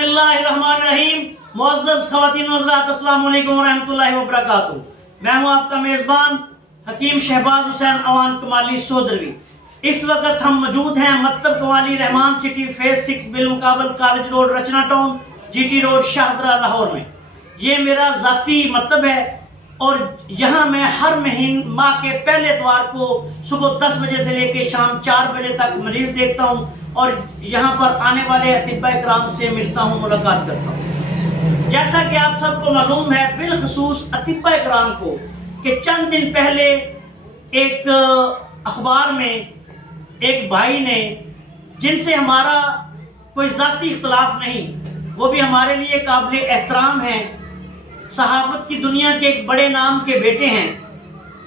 बिस्मिल्लाहिर्रहमानिर्रहीम। मुअज़्ज़ज़ ख़वातीन व हज़रात, अस्सलामु अलैकुम व रहमतुल्लाहि व बरकातुहू। मैं हूँ आपका मेज़बान हकीम शहबाज हुसैन अवान कमाली सोदरवी। इस वक्त हम मौजूद हैं मकतब कमाली रहमान सिटी फेज 6 बिलमुकाबल college road Rachna town GT road Shahdara Lahore में। ये मेरा ज़ाती मकतब है और यहाँ मैं हर माह के पहले इतवार को सुबह 10 बजे से लेकर शाम 4 बजे तक मरीज देखता हूँ और यहाँ पर आने वाले अतिब्बा इकराम से मिलता हूँ, मुलाकात करता हूँ। जैसा कि आप सबको मालूम है, बिलखसूस अतिब्बा इकराम को कि चंद दिन पहले एक अखबार में एक भाई ने, जिनसे हमारा कोई ज़ाती इख्तलाफ नहीं, वो भी हमारे लिए काबिल एहतराम हैं, सहाफ़त की दुनिया के एक बड़े नाम के बेटे हैं,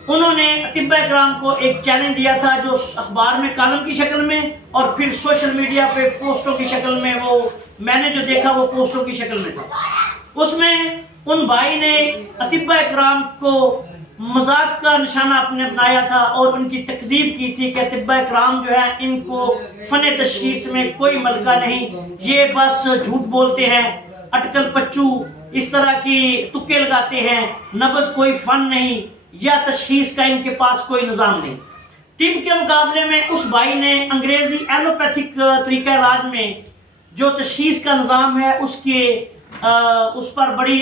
उन्होंने अतिब्बा इकराम को एक चैलेंज दिया था, जो अखबार में कॉलम की शक्ल में और फिर सोशल मीडिया पे पोस्टों की शक्ल में, वो मैंने जो देखा वो पोस्टों की शक्ल में था। उसमें उन भाई ने अतिब्बा इकराम को मजाक का निशाना अपने बनाया था और उनकी तकजीब की थी कि अतिब्बा इकराम जो है, इनको फ़न तशखीस में कोई मलका नहीं, ये बस झूठ बोलते हैं, अटकल पच्चू इस तरह की तुक्के लगाते हैं, नब्ज़ कोई फ़न नहीं या तशखीस का इनके पास कोई निज़ाम नहीं। तिब के मुकाबले में उस भाई ने अंग्रेजी एलोपैथिक तरीका इलाज में जो तशखीस का निज़ाम है उस पर बड़ी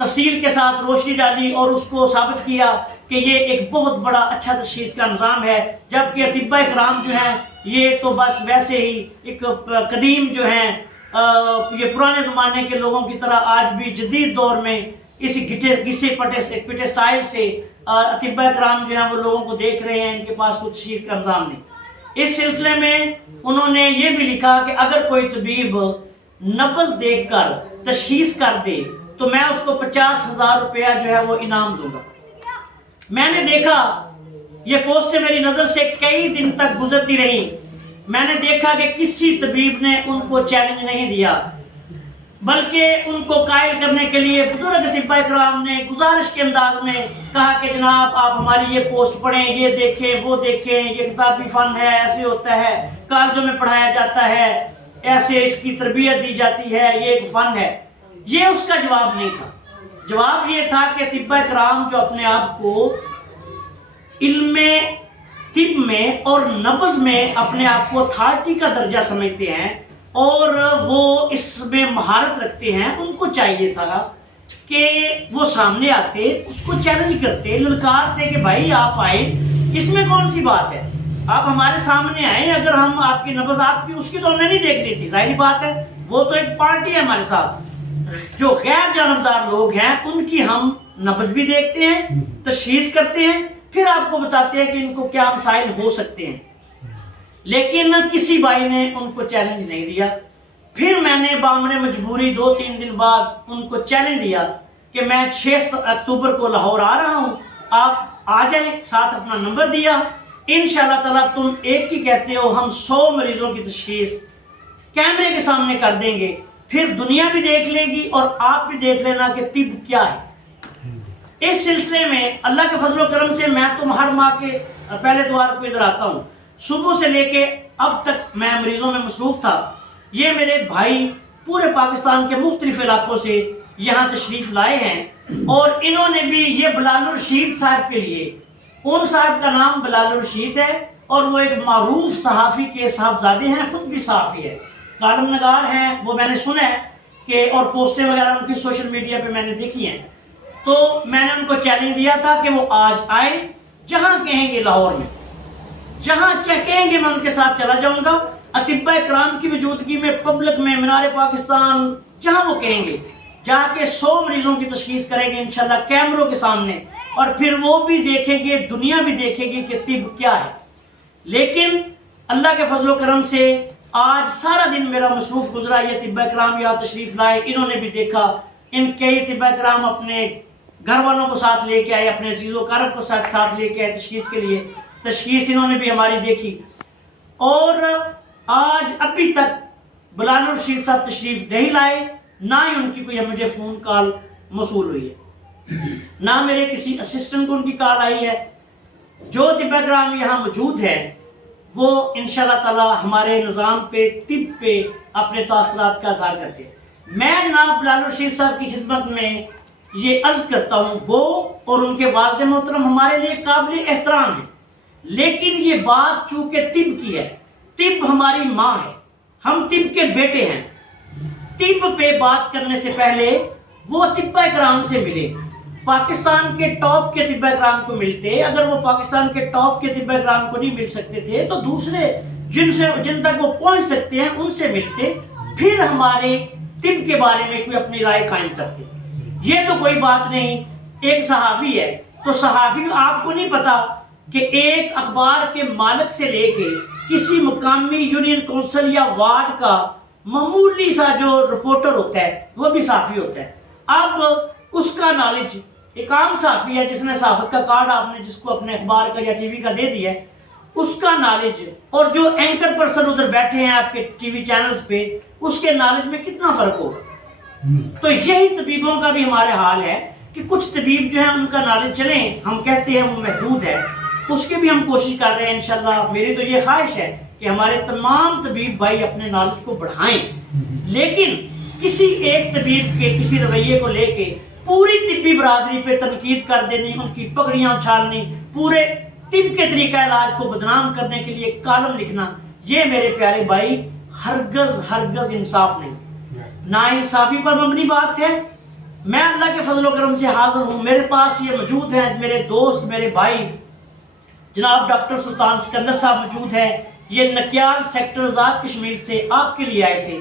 तफसील के साथ रोशनी डाली और उसको साबित किया कि ये एक बहुत बड़ा अच्छा तशखीस का निज़ाम है। जबकि अतिब्बा इकराम जो है, ये तो बस वैसे ही एक कदीम जो है, ये पुराने ज़माने के लोगों की तरह आज भी जदीद दौर में इस घिसे पिटे स्टाइल से अतिब्बा इकराम जो है वो लोगों को देख रहे हैं, इनके पास कुछ चीज़ का निज़ाम नहीं। इस सिलसिले में उन्होंने ये भी लिखा कि अगर कोई तबीब नब्ज़ देखकर तशखीस कर दे तो मैं उसको 50,000 रुपया जो है वो इनाम दूंगा। मैंने देखा ये पोस्टें मेरी नज़र से कई दिन तक गुजरती रही। मैंने देखा कि किसी तबीब ने उनको चैलेंज नहीं दिया, बल्कि उनको कायल करने के लिए बुजुर्ग अतिब्बा इकराम ने गुजारिश के अंदाज में कहा कि जनाब आप हमारी ये पोस्ट पढ़ें, ये देखें, वो देखें, ये किताबी फन है, ऐसे होता है, कॉलेजों में पढ़ाया जाता है, ऐसे इसकी तरबियत दी जाती है, ये एक फन है। ये उसका जवाब नहीं था। जवाब ये था कि अतिब्बा इकराम जो अपने आप को इल्मे तिब में और नब्ज़ में अपने आप को अथॉरिटी का दर्जा समझते हैं और वो इसमें महारत रखते हैं, उनको चाहिए था कि वो सामने आते, उसको चैलेंज करते, ललकारते कि भाई आप आए, इसमें कौन सी बात है, आप हमारे सामने आए, अगर हम आपकी नब्ज़ आपकी उसकी तो हमने नहीं देख ली थी, जाहिर बात है, वो तो एक पार्टी है हमारे साथ। जो गैर जानबदार लोग हैं उनकी हम नब्ज़ भी देखते हैं, तशखीस करते हैं, फिर आपको बताते हैं कि इनको क्या मसाइल हो सकते हैं। लेकिन किसी भाई ने उनको चैलेंज नहीं दिया। फिर मैंने बामरे मजबूरी 2-3 दिन बाद उनको चैलेंज दिया कि मैं 6 अक्टूबर को लाहौर आ रहा हूँ, आप आ जाएं, साथ अपना नंबर दिया, इंशाअल्लाह ताला तुम एक ही कहते हो, हम 100 मरीजों की तशखीस कैमरे के सामने कर देंगे, फिर दुनिया भी देख लेगी और आप भी देख लेना कि तिब क्या है। इस सिलसिले में अल्लाह के फजल करम से मैं तो हर माह के पहले इतवार को इधर आता हूँ। सुबह से लेके अब तक मैं मरीजों में मसरूफ था। ये मेरे भाई पूरे पाकिस्तान के मुख्तलिफ इलाकों से यहाँ तशरीफ लाए हैं और इन्होंने भी ये बिलाल रशीद साहब के लिए, उन साहब का नाम बिलाल रशीद है और वो एक मारूफ सहाफ़ी के साहबजादे हैं, खुद भी सहाफ़ी है, कालम नगार हैं, वो मैंने सुना है कि और पोस्टें वगैरह उनकी सोशल मीडिया पे मैंने देखी हैं। तो मैंने उनको चैलेंज दिया था कि वो आज आए, जहां कहेंगे लाहौर में, जहां कहेंगे मैं उनके साथ चला जाऊंगा। अतिब्बा इकराम की मौजूदगी में पब्लिक में मीनार पाकिस्तान जहां वो कहेंगे जाके 100 मरीजों की तशखीस करेंगे इंशाल्लाह कैमरों के सामने, और फिर वो भी देखेंगे, दुनिया भी देखेगी कि तिब क्या है। लेकिन अल्लाह के फजल करम से आज सारा दिन मेरा मसरूफ गुजरा। ये अतिब्बा इकराम यहाँ तशरीफ लाए, इन्होंने भी देखा, इनके अतिब्बा इकराम अपने घर वालों को साथ लेके आए, अपने अजीज़ो कारब को साथ लेके आए तशखीस के लिए। तशखीस इन्होंने भी हमारी देखी और आज अभी तक बिलाल रशीद साहब तशरीफ नहीं लाए, ना ही उनकी कोई मुझे फ़ोन कॉल मौसूल हुई है, ना मेरे किसी असिस्टेंट को उनकी कॉल आई है। जो अतिब्बा इकराम यहाँ मौजूद है वो इंशाअल्लाह ताला हमारे निज़ाम पे, तिब पे अपने तासरात का इज़हार करते हैं। मैं जनाब बिलाल रशीद साहब की खिदमत में ये अर्ज करता हूँ, वो और उनके वालिद मोहतरम हमारे लिए काबिल एहतराम है, लेकिन ये बात चूंकि तिब की है, तिब हमारी माँ है, हम तिब के बेटे हैं। तिब पे बात करने से पहले वो तिब्बा इकराम से मिले, पाकिस्तान के टॉप के तिब्बा इकराम को मिलते। अगर वो पाकिस्तान के टॉप के तिब्बा इकराम को नहीं मिल सकते थे तो दूसरे जिन तक वो पहुंच सकते हैं उनसे मिलते, फिर हमारे तिब के बारे में कोई अपनी राय कायम करते। ये तो कोई बात नहीं, एक सहाफी है तो सहाफी, आपको नहीं पता कि एक अखबार के मालिक से लेके किसी मुकामी यूनियन काउंसिल या वार्ड का मामूली सा जो रिपोर्टर होता है वो भी सहाफी होता है। अब उसका नॉलेज, एक आम सहाफी है जिसने सहाफत का कार्ड आपने जिसको अपने अखबार का या टीवी का दे दिया है, उसका नॉलेज और जो एंकर पर्सन उधर बैठे हैं आपके टीवी चैनल्स पे, उसके नॉलेज में कितना फर्क होगा। तो यही तबीबों का भी हमारे हाल है कि कुछ तबीब जो है उनका नॉलेज चले, हम कहते हैं वो महदूद है, उसकी भी हम कोशिश कर रहे हैं इंशाल्लाह। मेरी तो ये ख्वाहिश है कि हमारे तमाम तबीब भाई अपने नॉलेज को बढ़ाएं, लेकिन किसी एक तबीब के किसी रवैये को लेके पूरी तिब्बी बरादरी पे तनकीद कर देनी, उनकी पगड़ियां उछालनी, पूरे तिब के तरीका इलाज को बदनाम करने के लिए कॉलम लिखना, ये मेरे प्यारे भाई हरगज इंसाफ नहीं, ना इंसाफी पर मबनी बात है। मैं अल्लाह के फजल करम से हाजिर हूँ, मेरे पास ये मौजूद है मेरे दोस्त मेरे भाई जनाब डॉक्टर सुल्तान सिकंदर साहब मौजूद है, ये नकियाल सेक्टर आजाद कश्मीर से आपके लिए आए थे।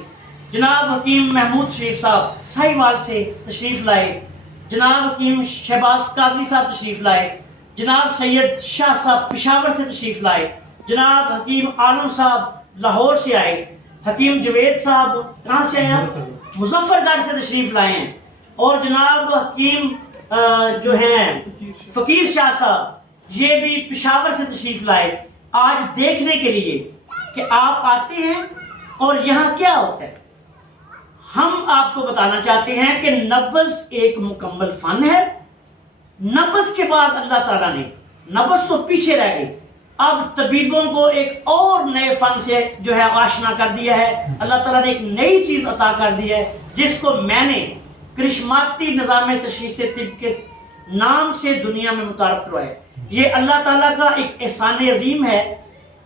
जनाब हकीम महमूद शरीफ साहब साहिवाल से तशरीफ लाए, जनाब हकीम शहबाज कादरी साहब तशरीफ लाए, जनाब सैयद शाह साहब पेशावर से तशरीफ लाए, जनाब हकीम आलम साहब लाहौर से आए, हकीम जवेद साहब कहाँ से आए, मुजफ्फरगढ़ से तशरीफ लाए हैं, और जनाब हकीम जो हैं फकीर शाह साहब ये भी पेशावर से तशरीफ लाए, आज देखने के लिए कि आप आते हैं और यहाँ क्या होता है। हम आपको बताना चाहते हैं कि नब्ज़ एक मुकम्मल फन है। नब्ज़ के बाद अल्लाह ताला ने, नब्ज़ तो पीछे रह गई, अब तबीबों को एक और नए फन से जो है आशना कर दिया है। अल्लाह ताला ने एक नई चीज अता कर दी है जिसको मैंने करिश्माती निज़ाम तशख़ीस तिब के नाम से दुनिया में मुतारफ करवाया। ये अल्लाह ताला का एक एहसान अजीम है,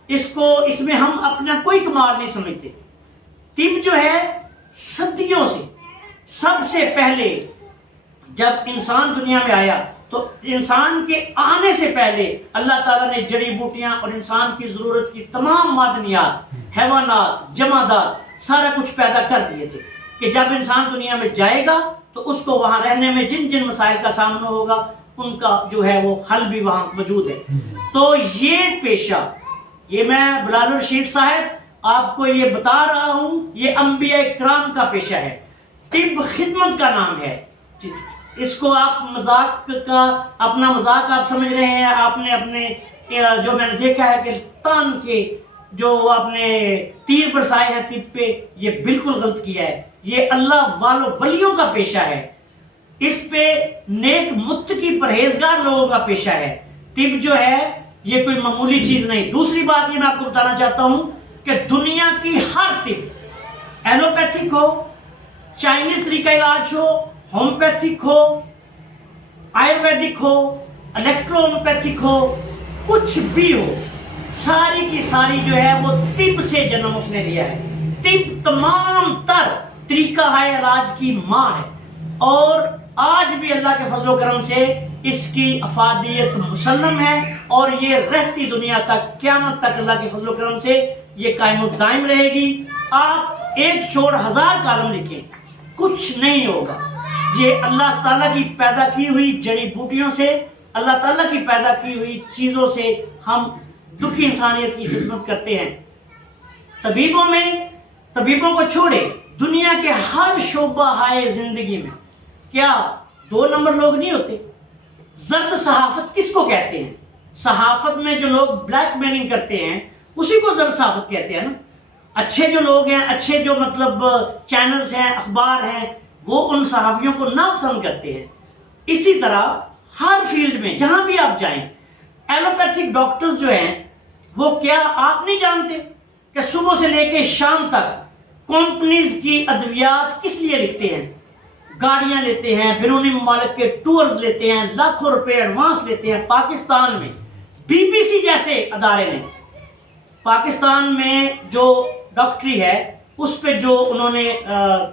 इसमें हम अपना कोई कमाल नहीं समझते। तिब जो है सदियों से, सबसे पहले जब इंसान दुनिया में आया तो इंसान के आने से पहले अल्लाह ताला ने जड़ी बूटियां और इंसान की जरूरत की तमाम मादनियात, हैवानात, जमादात सारा कुछ पैदा कर दिए थे कि जब इंसान दुनिया में जाएगा तो उसको वहां रहने में जिन जिन मसाइल का सामना होगा उनका जो है वो हल भी वहां मौजूद है। तो ये पेशा, ये मैं बिलाल रशीद साहब आपको ये बता रहा हूं, ये अंबिया इकराम का पेशा है, तिब खिदमत का नाम है। इसको आप मजाक का, अपना मजाक आप समझ रहे हैं, आपने अपने जो मैंने देखा है कि तान के जो आपने तीर बरसाए हैं तिब पे, ये बिल्कुल गलत किया है। ये अल्लाह वालों वलियों का पेशा है, इस पे नेक मुत्तकी परहेजगार लोगों का पेशा है। तिब जो है ये कोई मामूली चीज नहीं। दूसरी बात ये मैं आपको बताना चाहता हूं कि दुनिया की हर तिब, एलोपैथिक हो, चाइनीज तरीका इलाज हो, होम्योपैथिक हो, आयुर्वेदिक हो, इलेक्ट्रोहोम्योपैथिक हो, कुछ भी हो, सारी की सारी जो है वो तिब से जन्म उसने लिया है। तिब तमाम तर तरीका है इलाज की माँ है, और आज भी अल्लाह के फजलो करम से इसकी अफादियत मुसल्लम है, और ये रहती दुनिया तक, क़यामत तक अल्लाह के फजलो करम से ये कायम दायम रहेगी। आप एक छोड़ हजार कालम लिखें, कुछ नहीं होगा। ये अल्लाह ताला की पैदा की हुई जड़ी बूटियों से, अल्लाह ताला की पैदा की हुई चीजों से हम दुखी इंसानियत की खिदमत करते हैं। तबीबों को छोड़े दुनिया के हर शोबा हाय जिंदगी में क्या 2 नंबर लोग नहीं होते। जर्द सहाफत किसको कहते हैं? सहाफत में जो लोग ब्लैक मेलिंग करते हैं उसी को जर्द सहाफत कहते हैं ना। अच्छे जो लोग हैं, अच्छे जो मतलब चैनल्स हैं, अखबार हैं, वो उन सहाफियों को नापसंद करते हैं। इसी तरह हर फील्ड में जहां भी आप जाएं, एलोपैथिक डॉक्टर्स जो हैं वो क्या आप नहीं जानते कि सुबह से लेकर शाम तक कंपनीज की अद्वियात किस लिए लिखते हैं, गाड़ियां लेते हैं, बैरूनी ममालिक के टूर्स लेते हैं, लाखों रुपए एडवांस लेते हैं। पाकिस्तान में बीबीसी जैसे अदारे ने पाकिस्तान में जो डॉक्टरी है उस पे जो उन्होंने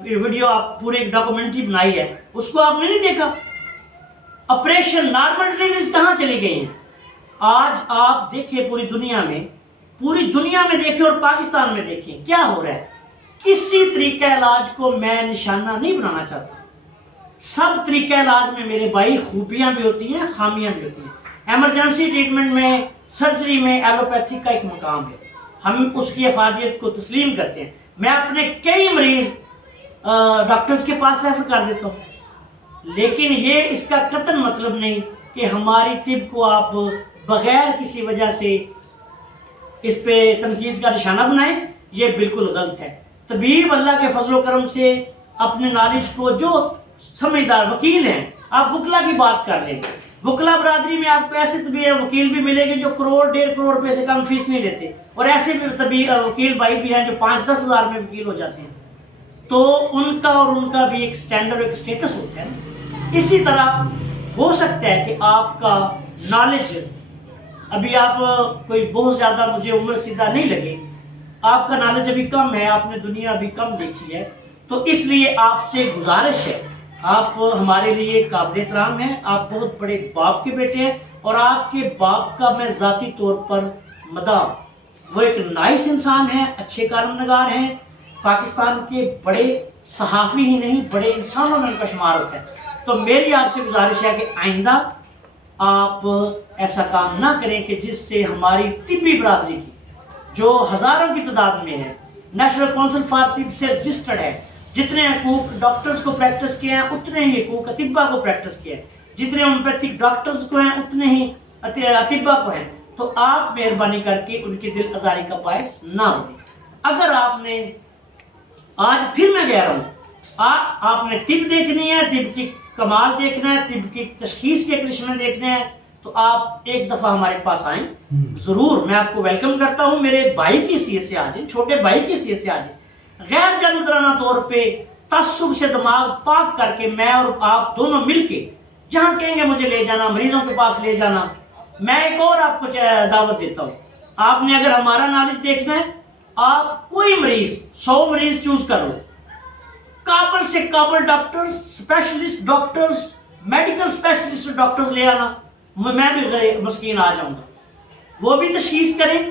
वीडियो आप पूरे डॉक्यूमेंट्री बनाई है उसको आपने नहीं देखा। ऑपरेशन नॉर्मल डिलीवरीज कहां चली गई हैं? आज आप देखिए पूरी दुनिया में देखें और पाकिस्तान में देखें क्या हो रहा है। किसी तरीका इलाज को मैं निशाना नहीं बनाना चाहता, सब तरीका इलाज में मेरे भाई खूबियां भी होती हैं, खामियां भी होती हैं। इमरजेंसी ट्रीटमेंट में, सर्जरी में एलोपैथी का एक मकाम है, हम उसकी अफादियत को तस्लीम करते हैं। मैं अपने कई मरीज डॉक्टर्स के पास रेफर कर देता हूँ, लेकिन ये इसका कतई मतलब नहीं कि हमारी तिब को आप बगैर किसी वजह से इस पे तनकीद का निशाना बनाएं, ये बिल्कुल गलत है। तबीब अल्लाह के फजलो करम से अपने नॉलेज को, जो समझदार वकील हैं, आप वकला की बात कर लें, वकला बरादरी में आपको ऐसे तबीब वकील भी मिलेंगे जो करोड़ 1.5 करोड़ रुपए से कम फीस नहीं लेते, और ऐसे भी तबीब वकील भाई भी हैं जो 5-10 हज़ार में वकील हो जाते हैं। तो उनका और उनका भी एक स्टैंडर्ड, एक स्टेटस होता है। इसी तरह हो सकता है कि आपका नॉलेज, अभी आप कोई बहुत ज्यादा, मुझे उम्र सीधा नहीं लगे, आपका नॉलेज अभी कम है, आपने दुनिया अभी कम देखी है, तो इसलिए आपसे गुजारिश है, आप हमारे लिए काबिल एहतराम हैं, आप बहुत बड़े बाप के बेटे हैं, और आपके बाप का मैं जाती तौर पर मदाह, वो एक नाइस इंसान है, अच्छे कानून नगार हैं, पाकिस्तान के बड़े सहाफ़ी ही नहीं बड़े इंसानों में उनका शुमार होता है। तो मेरी आपसे गुजारिश है कि आइंदा आप ऐसा काम ना करें कि जिससे हमारी तिब्बी बरादरी की, जो हजारों की तादाद में है, नेशनल काउंसिल फॉर तिब से रजिस्टर्ड है, जितने हकूक डॉक्टर्स को प्रैक्टिस किए हैं उतने ही हकूक अतिब्बा को प्रैक्टिस किए हैं, जितने होम्योपैथिक डॉक्टर्स को हैं उतने ही अतिब्बा को हैं। तो आप मेहरबानी करके उनकी दिल आजारी का बायस ना बने। अगर आपने आज फिर मैं कह रहा हूँ, आपने तिब देखनी है, तिब की कमाल देखना है, तिब की तशखीस के करिश्मे देखने हैं, तो आप एक दफा हमारे पास आए, जरूर मैं आपको वेलकम करता हूं। मेरे भाई की हैसियत से आ जाए, छोटे भाई की हैसियत से आ जाए, गैर जानबदाराना तौर पे तस्सुब से दिमाग पाक करके मैं और आप दोनों मिलके जहां कहेंगे मुझे ले जाना, मरीजों के पास ले जाना। मैं एक और आपको दावत देता हूं, आपने अगर हमारा नॉलेज देखना है, आप कोई मरीज 100 मरीज चूज कर लो, काबल से काबल doctors, specialist doctors, medical specialist doctors ले आना, मैं भी मस्कीन आ जाऊंगा, वो भी तशखीस करें,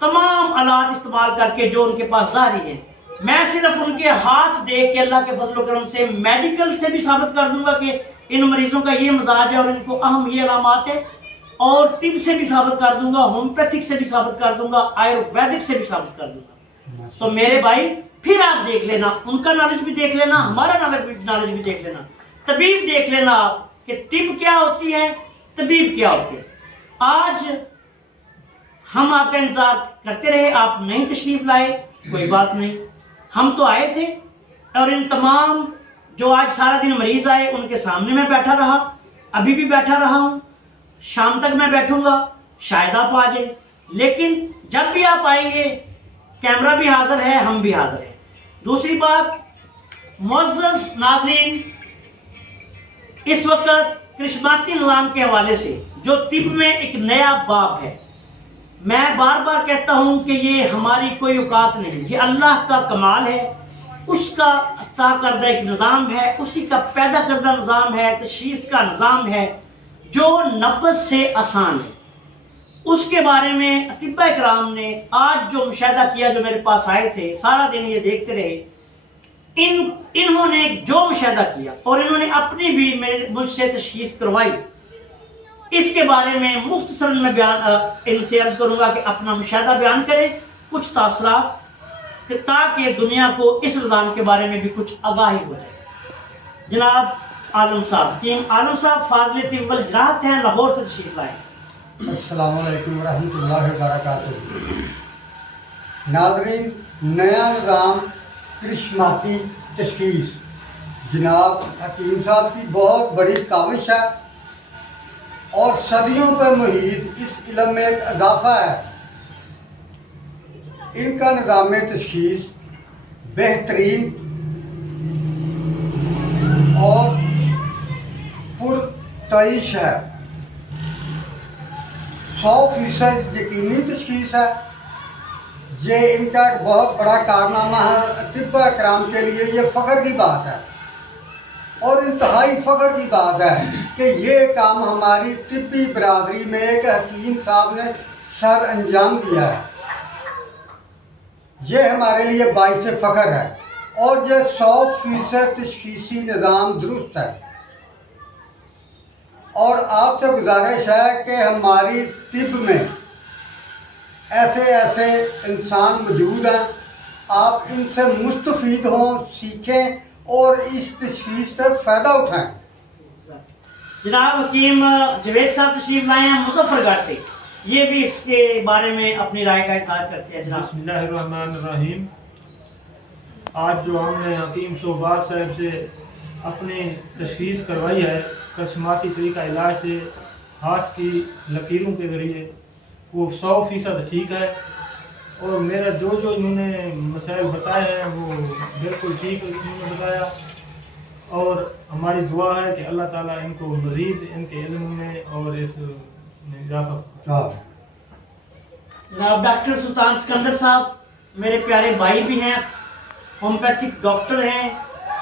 तमाम आलात इस्तेमाल करके जो उनके पास जारी है। मैं सिर्फ उनके हाथ देख के अल्लाह के फजल करम से मेडिकल से भी साबित कर दूंगा कि इन मरीजों का ये मिजाज है और इनको अहम ये अलामात है, और तिब से भी साबित कर दूंगा, होम्योपैथिक से भी साबित कर दूंगा, आयुर्वेदिक से भी साबित कर दूंगा। तो मेरे भाई फिर आप देख लेना, उनका नॉलेज भी देख लेना, हमारा नॉलेज भी देख लेना, तबीब देख लेना आप कि तिब क्या होती है, तबीब क्या होती है। आज हम आपका इंतजार करते रहे, आप नहीं तशरीफ लाए, कोई बात नहीं, हम तो आए थे, और इन तमाम जो आज सारा दिन मरीज आए उनके सामने मैं बैठा रहा, अभी भी बैठा रहा हूं, शाम तक मैं बैठूंगा, शायद आप आ जाए। लेकिन जब भी आप आएंगे, कैमरा भी हाजिर है, हम भी हाजिर हैं। दूसरी बात, मुअज़्ज़ज़ नाज़रीन, इस वक्त करिश्माती निज़ाम के हवाले से जो तिब में एक नया बाब है, मैं बार बार कहता हूं कि ये हमारी कोई औकात नहीं, ये अल्लाह का कमाल है, उसका अता करदा एक निज़ाम है, उसी का पैदा करदा निज़ाम है, तशख़ीस का निज़ाम है जो नब्ज़ से आसान है। उसके बारे में अतिब्बा इकराम ने आज जो मुशाहिदा किया, जो मेरे पास आए थे, सारा दिन ये देखते रहे, इन्होंने जो मुशाहिदा किया और इन्होंने अपनी भी मुझसे तशख़ीस करवाई, इसके बारे में मुख्तसर में बयान इनसे अर्ज करूंगा कि अपना मुशाहिदा बयान करें, कुछ तासरात, ताकि दुनिया को इस निज़ाम के बारे में भी कुछ आगाही हो जाए। जनाब आलम साहब, हकीम आलम साहब फाज़िल तिब वल जराहत हैं, लाहौर से तशरीफ लाए। अस्सलामु अलैकुम रहमतुल्लाहि व बरकातुहू। नाज़रीन, नया निज़ाम करिश्माती तशख़ीस, जनाब हकीम साहब की बहुत बड़ी काविश है और सदियों पर मुहीत इस इल्म में एक इजाफा है। इनका निज़ाम तशख़ीस बेहतरीन और पुरतईश है। 100% यकीनी तशखीस है। ये इनका एक बहुत बड़ा कारनामा है। तिब्बा कराम के लिए ये फ़ख्र की बात है और इंतहाई फ़ख्र की बात है कि ये काम हमारी तिब्बी बरादरी में एक हकीम साहब ने सर अंजाम दिया है। ये हमारे लिए बाइस फ़ख्र है और ये 100% तशखीसी निज़ाम दुरुस्त है। और आपसे गुजारिश है कि हमारी तिब में ऐसे ऐसे इंसान मौजूद हैं, आप इनसे मुस्तफ़ीद हों, सीखें और इस तशखीस से फ़ायदा उठाएं। जनाब हकीम जवेद साहब तशरीफ लाए हैं मुजफ्फरगढ़ से, ये भी इसके बारे में अपनी राय का इज़हार करते हैं। जनाब बिस्मिल्लाहिर्रहमानिर्रहीम। आज जो हमने हकीम शहबाज साहब से अपनी तशखीस करवाई है कस्माती तरीका इलाज से हाथ की लकीरों के ज़रिए, वो 100% ठीक है और मेरा जो इन्होंने मसाइल बताए हैं वो बिल्कुल ठीक इन्होंने बताया और हमारी दुआ है कि अल्लाह ताला इनको मज़ीद इनके इल्म में और इस में इजाफा। जनाब डॉक्टर सुल्तान सिकंदर साहब मेरे प्यारे भाई भी हैं, होम्योपैथिक डॉक्टर हैं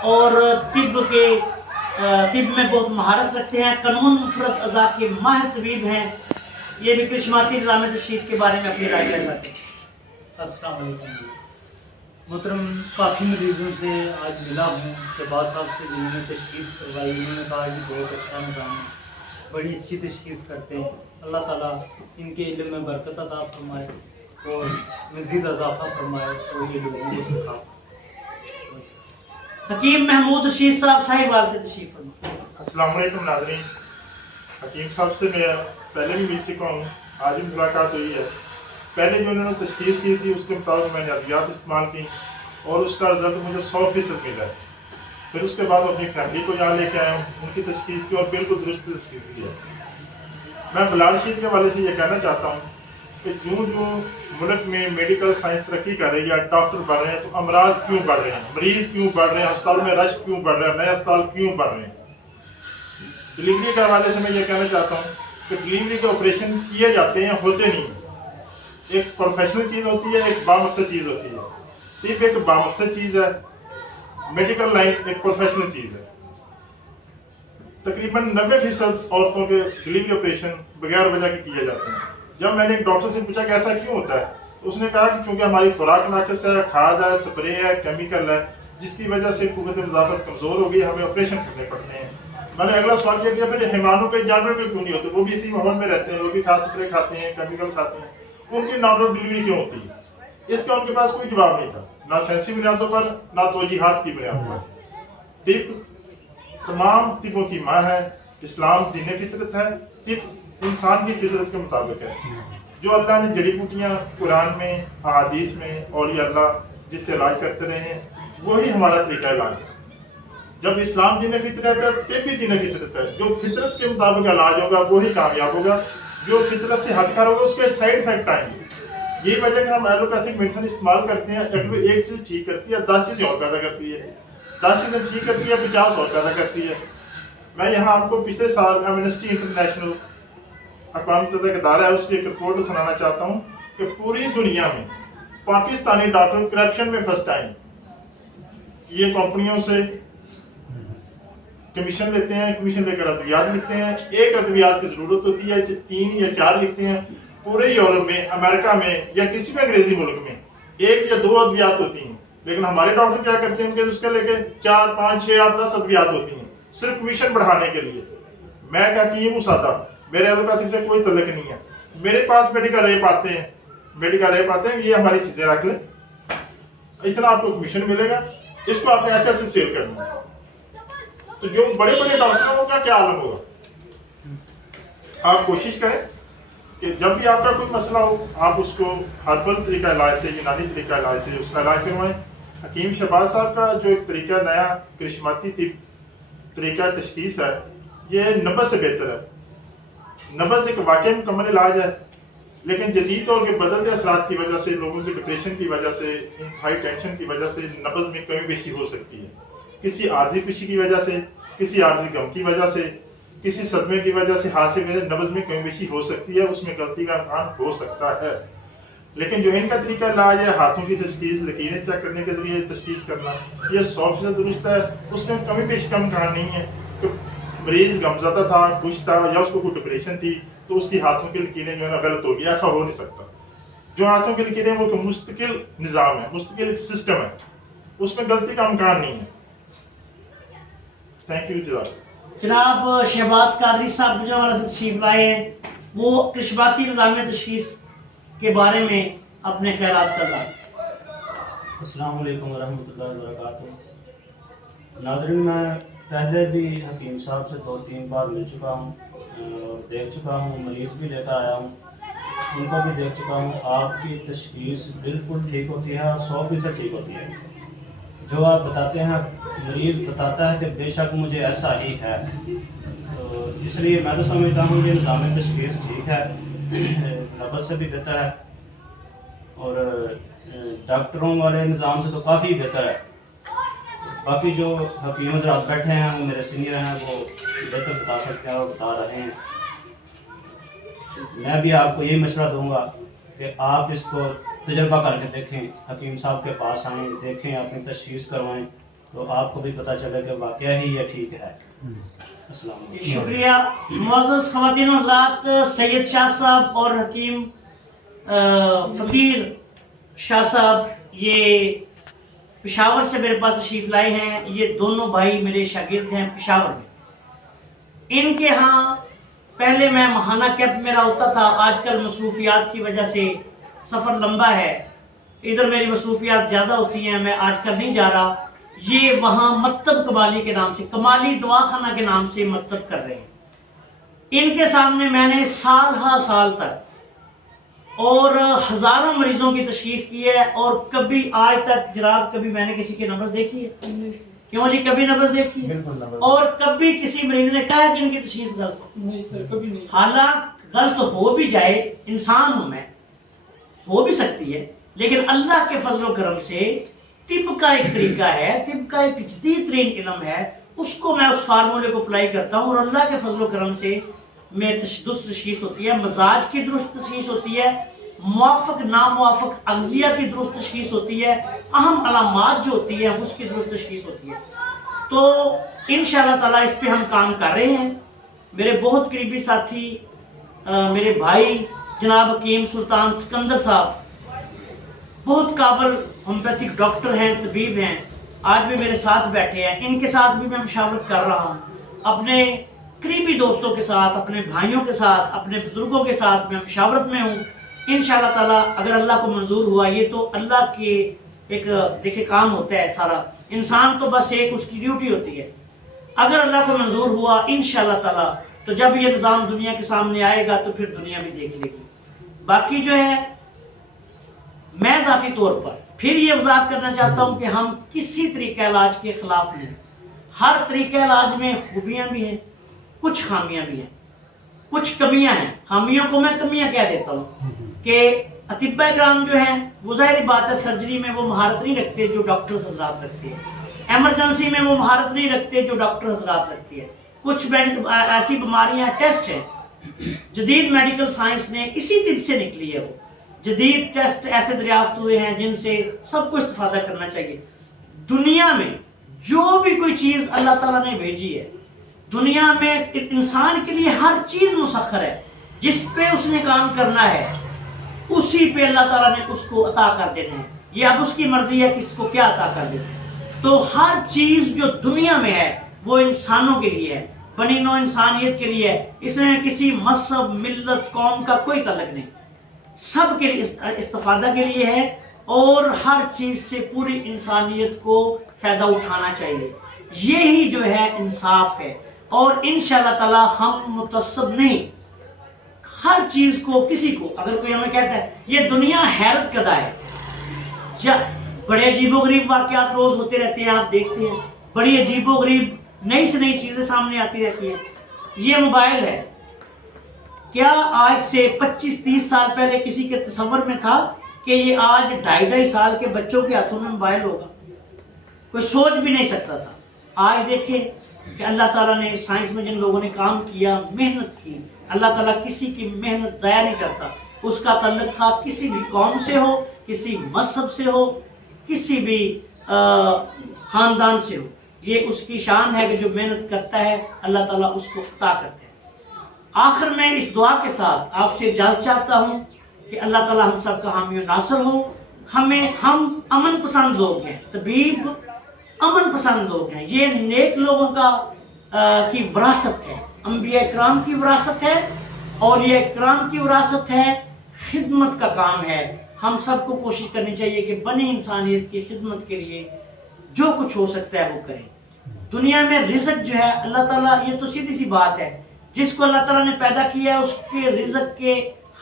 और तिब में बहुत महारत रखते हैं, कानून मुफरत अज़ा के माहिर तबीब हैं। ये भी करिश्माती निज़ाम तशखीस के बारे में अपनी राय कर सकते हैं। अस्सलाम वालेकुम मोहतरम, काफ़ी मरीजों से आज मिला हूँ। शहबाज साहब से जिन्होंने तशखीस करवाई, उन्होंने कहा कि बहुत अच्छा निज़ाम है, बड़ी अच्छी तशखीस करते हैं। अल्लाह ताला इनके इल्म में बरकत अता फरमाए और मज़ीद इजाफा फरमाए और ये लोगों को सिखाए। हकीम महमूद रशीद साहब साहिवाल से तशरीफ फरमा। अस्सलाम वालेकुम नाज़रीन, हकीम साहब से मैं पहले भी मिल चुका हूँ, आज भी मुलाकात हुई है। पहले जो उन्होंने तशखीस की थी उसके मुताबिक मैंने अद्वियात इस्तेमाल की और उसका रिजल्ट मुझे 100% मिला है। फिर उसके बाद अपनी फैमिली को यहाँ लेके आया हूँ, उनकी तशखीस की और बिल्कुल दुरुस्त तशखीस की है। मैं बिलाल शीट के हवाले से ये कहना चाहता हूँ कि जो मुल्क में मेडिकल साइंस तरक्की कर रही है, डॉक्टर बढ़ रहे हैं, तो अमराज क्यों बढ़ रहे हैं, मरीज क्यों बढ़ रहे हैं, अस्पताल में रश क्यों बढ़ रहा है, नए अस्पताल क्यों बढ़ रहे हैं। डिलीवरी के हवाले से मैं ये कहना चाहता हूँ कि डिलीवरी के ऑपरेशन किए जाते हैं, होते नहीं। एक प्रोफेशनल चीज़ होती है, एक बामकसद चीज़ होती है। तिब एक बामकसद चीज़ है, मेडिकल लाइन एक प्रोफेशनल चीज़ है। तकरीबन 90% औरतों के डिलीवरी ऑपरेशन बगैर वजह के किए जाते हैं। जब मैंने एक डॉक्टर से पूछा कि ऐसा क्यों होता है, तो उसने कहा कि चूंकि हमारी खुराक नाकस है, खाद है, स्प्रे है, केमिकल है, जिसकी वजह से कुव्वत मदाफ़त कमज़ोर हो गई, हमें ऑपरेशन करने पड़ते हैं। मैंने अगला सवाल किया कि फिर हैवानों पे, जानवर पे क्यों नहीं होते, वो भी इसी माहौल में रहते हैं, वो भी खाद स्प्रे खाते हैं, केमिकल खाते हैं, उनकी नॉर्मल डिलीवरी क्यों होती है? इसका उनके पास कोई जवाब नहीं था, ना साइंसी बुनियादों पर, ना तौजीहात की बुनियाद पर। तिब तमाम तिबों की माँ है, इस्लाम दीन फितरत है, तिब इंसान की फितरत के मुताबिक है। जो अल्लाह ने जड़ी बूटियाँ कुरान में, अहादीस में, औलिया अल्लाह जिससे इलाज करते रहे हैं, वही हमारा तरीका इलाज है। जब इस्लाम दीन फितरत है, तिब भी दीन फितरत है। जो फितरत के मुताबिक इलाज होगा वही कामयाब होगा, जो फितरत से हटकर होगा उसके साइड इफेक्ट आएंगे। यही वजह कि हम एलोपैथिक मेडिसिन इस्तेमाल करते हैं। एलोपैथी एक चीज़ ठीक करती है, 10 चीज़ें और पैदा करती है, 10 चीज़ें ठीक करती है, 50 और पैदा करती है। मैं यहाँ आपको पिछले साल एमनेस्टी इंटरनेशनल अक़वाम मुत्तहिदा का इदारा है, उसकी एक रिपोर्ट सुनाना चाहता हूँ कि पूरी दुनिया में पाकिस्तानी डॉक्टर करप्शन में फर्स्ट टाइम। ये कंपनियों से कमीशन लेते हैं, कमीशन लेकर अद्वियात लिखते हैं। एक अद्वियात की जरूरत होती है 3 या 4 लिखते हैं। पूरे यूरोप में, अमेरिका में या किसी भी अंग्रेजी मुल्क में 1 या 2 अद्वियात होती हैं, लेकिन हमारे डॉक्टर क्या करते हैं, उनके उसके लेके 4, 5, 6, 8, 10 अद्वियात होती हैं, सिर्फ कमीशन बढ़ाने के लिए। मैं क्या कि ये सादा, मेरे एलोपैथी से कोई तल्लुक नहीं है। मेरे पास मेडिकल रेप आते हैं, ये हमारी चीजें रख लें, इतना आपको कमीशन मिलेगा, इसको आपने ऐसे ऐसे सेल करना है। तो जो बड़े बड़े डॉक्टर हैं उनका क्या आलम होगा? आप कोशिश करें कि जब भी आपका कोई मसला हो, आप उसको हर्बल तरीका इलाज से, यूनानी तरीका इलाज से उसका इलाज करवाएं। हकीम शहबाज साहब का जो एक तरीका नया करिश्माती तरीका तशखीस है, ये नब्ज़ से बेहतर है। नब्ज़ एक वाकई मुकम्मल इलाज है। लेकिन जदीद दौर के बदलते असरात की वजह से, लोगों के डिप्रेशन की वजह से, हाई टेंशन की वजह से नब्ज में कमी बेशी हो सकती है। किसी आर्जी खुशी की वजह से, किसी आर्जी गम की वजह से, किसी सदमे की वजह से, हादसे की वजह से नब्ज में कमी बेशी हो सकती है, उसमें गलती का इम्कान हो सकता है। लेकिन जो इनका तरीका इलाज है, हाथों की तशखीस, लकीरें चेक करने के जरिए तशखीस करना, यह 100% दुरुस्त है। उसमें कमी पेश का इम्कान नहीं है कि मरीज गमज़दा था, खुश था, या उसको कोई डिप्रेशन थी तो उसकी हाथों की लकीरें जो है गलत होगी, ऐसा हो नहीं सकता। जो हाथों की लकीरें वो मुस्तकिल निज़ाम है, मुस्तकिल सिस्टम है, उसमें गलती का इम्कान नहीं है। थैंक यू जनाब शहबाज कादरी साहब जो हमारे साथ तशरीफ लाए हैं, वो कृष्माती निज़ाम तशखीस के बारे में अपने ख्यालात का जान। अस्सलाम वालेकुम वरहमतुल्लाहि वबरकातुहू। नाज़रीन, मैं पहले भी हकीम साहब से 2-3 बार मिल चुका हूँ, देख चुका हूँ, मरीज़ भी लेकर आया हूँ, उनको भी देख चुका हूँ। आपकी तशखीस बिल्कुल ठीक होती है और 100% ठीक होती है। जो आप बताते हैं, मरीज़ बताता है कि बेशक मुझे ऐसा ही है, तो इसलिए मैं तो समझता हूँ कि निज़ाम तशखीस ठीक है, नब्ज़ से भी बेहतर है और डॉक्टरों वाले निज़ाम से तो काफ़ी बेहतर है। बाकी जो हकीम हज़रात बैठे हैं, वो मेरे सीनियर हैं, वो बेहतर बता सकते हैं और बता रहे हैं। मैं भी आपको यही मशवरा दूंगा कि आप इसको तजर्बा करके देखें, हकीम साहब के पास आएँ, देखें, अपनी तशखीस करवाएं, तो आपको भी पता चले कि वाकया ही ये ठीक है। अस्सलाम वालेकुम। शुक्रिया। मुअज़्ज़ज़ ख़वातीन व हज़रात, सैयद शाह साहब और हकीम फ़कीर शाह साहब ये पेशावर से मेरे पास तशरीफ़ लाए हैं। ये दोनों भाई मेरे शागिर्द हैं पेशावर में। इनके यहाँ पहले मैं माहाना कैंप मेरा होता था, आजकल मसरूफियात की वजह से सफ़र लंबा है, इधर मेरी मसरूफियात ज़्यादा होती हैं, मैं आजकल नहीं जा रहा। ये वहाँ मकतब कमाली के नाम से, कमाली दवाखाना के नाम से मकतब कर रहे हैं। इनके सामने मैंने साल हा साल तक और हजारों मरीजों की तशखीस की है, और कभी आज तक जनाब कभी मैंने किसी की नब्ज़ देखी है? क्यों जी, कभी नब्ज़ देखी है? और कभी किसी मरीज ने कहा कि इनकी तशखीस गलत है? नहीं सर, कभी नहीं। हालांकि गलत हो भी जाए, इंसान हूं मैं, हो भी सकती है, लेकिन अल्लाह के फजलो करम से तिब का एक तरीका है, तिब का एक जदीद तरीन इल्म है, उसको मैं उस फार्मूले को अप्लाई करता हूँ, और अल्लाह के फजलो करम से में दुरुस्त तशखीस होती है, मजाज की दुरुस्त तशखीस होती है, मुआफ़िक नामुआफ़िक अग़ज़िया की दुरुस्त तशखीस होती है, अहम अलामात जो होती है उसकी दुरुस्त तशखीस होती है। तो इंशाअल्लाह ताला इस पे हम काम कर रहे हैं। मेरे बहुत करीबी साथी मेरे भाई जनाब हकीम सुल्तान सिकंदर साहब बहुत काबिल होम्योपैथिक डॉक्टर हैं, तबीब हैं, आज भी मेरे साथ बैठे हैं। इनके साथ भी मैं मुशावरत कर रहा हूँ, अपने करीबी दोस्तों के साथ, अपने भाइयों के साथ, अपने बुजुर्गों के साथ मैं मुशावरत में हूँ। इंशाअल्लाह ताला अगर अल्लाह को मंजूर हुआ, ये तो अल्लाह के एक देखिए काम होता है सारा, इंसान तो बस एक उसकी ड्यूटी होती है। अगर अल्लाह को मंजूर हुआ इंशाअल्लाह ताला, तो जब ये निज़ाम दुनिया के सामने आएगा तो फिर दुनिया भी देख लेगी। बाकी जो है, मैं ज़ाती तौर पर फिर ये वज़ाहत करना चाहता हूँ कि हम किसी तरीक़े इलाज के खिलाफ नहीं। हर तरीक़े इलाज में खूबियाँ भी हैं, कुछ खामियाँ भी हैं, कुछ कमियाँ हैं। खामियों को मैं कमियाँ कह देता हूँ कि अतिब्बा कराम जो है वो ज़ाहिर बात है सर्जरी में वो महारत नहीं रखते जो डॉक्टर्स हज़रात रखते हैं, एमरजेंसी में वो महारत नहीं रखते जो डॉक्टर हज़रात रखती है। कुछ ऐसी बीमारियां टेस्ट हैं, जदीद मेडिकल साइंस ने इसी तिब से निकली है, वो जदीद टेस्ट ऐसे दरियाफ्त हुए हैं जिनसे सबको इस्तेफादा करना चाहिए। दुनिया में जो भी कोई चीज़ अल्लाह ताला ने भेजी है, दुनिया में इंसान के लिए हर चीज़ मुसख्खर है, जिस पे उसने काम करना है उसी पे अल्लाह ताला ने उसको अता कर देना है। ये अब उसकी मर्जी है किसको क्या अता कर देना। तो हर चीज़ जो दुनिया में है वो इंसानों के लिए है, बनी नौ इंसानियत के लिए है। इसमें किसी मजहब, मिल्लत, कौम का कोई तल्लुक नहीं, सब के लिए इस्तेफादा के लिए है, और हर चीज़ से पूरी इंसानियत को फ़ायदा उठाना चाहिए। यही जो है इंसाफ है। और इंशाअल्लाह ताला हम मुतअस्सिब नहीं, हर चीज़ को किसी को अगर कोई हमें कहता है ये दुनिया हैरत कदा है, या बड़े अजीबोगरीब वाक़यात रोज़ होते रहते हैं, आप देखते हैं बड़ी अजीबोगरीब नई से नई चीज़ें सामने आती रहती हैं। ये मोबाइल है, क्या आज से 25-30 साल पहले किसी के तस्वर में था कि ये आज 2.5 साल के बच्चों के हाथों में मोबाइल होगा? कोई सोच भी नहीं सकता था। आज देखें कि अल्लाह ताला ने साइंस में जिन लोगों ने काम किया, मेहनत की, अल्लाह ताला किसी की मेहनत ज़ाया नहीं करता। उसका तल्लुक था किसी भी कौम से हो, किसी मजहब से हो, किसी भी ख़ानदान से हो, ये उसकी शान है कि जो मेहनत करता है अल्लाह ताला उसको अता करते हैं। आखिर में इस दुआ के साथ आपसे इजाज़त चाहता हूँ कि अल्लाह ताला हम सब का हामी और नासर हो। हम अमन पसंद लोग हैं, तबीब अमन पसंद लोग हैं। ये नेक लोगों की विरासत है, अंबिया इकराम की विरासत है, और ये इकराम की विरासत है, खिदमत का काम है। हम सबको कोशिश करनी चाहिए कि बनी इंसानियत की खिदमत के लिए जो कुछ हो सकता है वो करें। दुनिया में रिज़्क जो है अल्लाह ताला, ये तो सीधी सी बात है, जिसको अल्लाह ताला ने पैदा किया है उसके रिज़्क के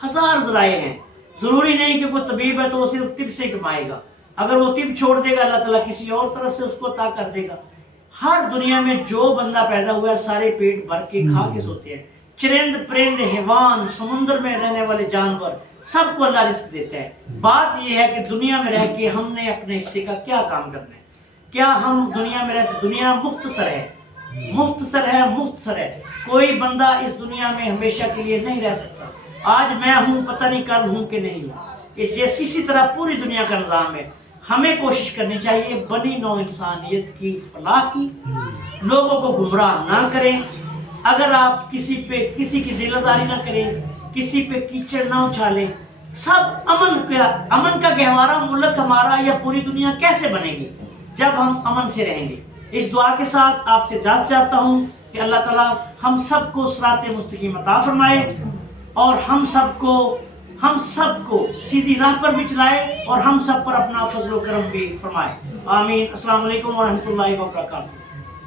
हजार ज़राए हैं। ज़रूरी नहीं कि कोई तबीब है तो वो सिर्फ तिब से कमाएगा। अगर वो तिब छोड़ देगा अल्लाह ताला किसी और तरफ से उसको अता कर देगा। हर दुनिया में जो बंदा पैदा हुआ है सारे पेट भर के खा के सोते हैं। चरिंद परिंद हैवान, समुद्र में रहने वाले जानवर, सबको अल्लाह रिज़्क देता है। बात यह है कि दुनिया में रह के हमने अपने हिस्से का क्या काम करना है। क्या हम दुनिया में रहते, दुनिया मुख्तसर है। कोई बंदा इस दुनिया में हमेशा के लिए नहीं रह सकता। आज मैं हूँ, पता नहीं कल हूँ कि नहीं हूँ। इसी तरह पूरी दुनिया का निज़ाम है। हमें कोशिश करनी चाहिए बनी नौ इंसानियत की फलाह की, लोगों को गुमराह ना करें। अगर आप किसी की दिलदारी ना करें, किसी पे कीचड़ ना उछालें, सब अमन का गहवारा मुल्क हमारा या पूरी दुनिया कैसे बनेगी जब हम अमन से रहेंगे। इस दुआ के साथ आपसे इजाज़त चाहता हूँ कि अल्लाह ताला हम सबको सिरात मुस्तकीम अता फरमाए और हम सबको सीधी राह पर भी चलाए और हम सब पर अपना फजल व करम भी फरमाए। आमीन। अस्सलाम वालेकुम व रहमतुल्लाहि व बरकातहू।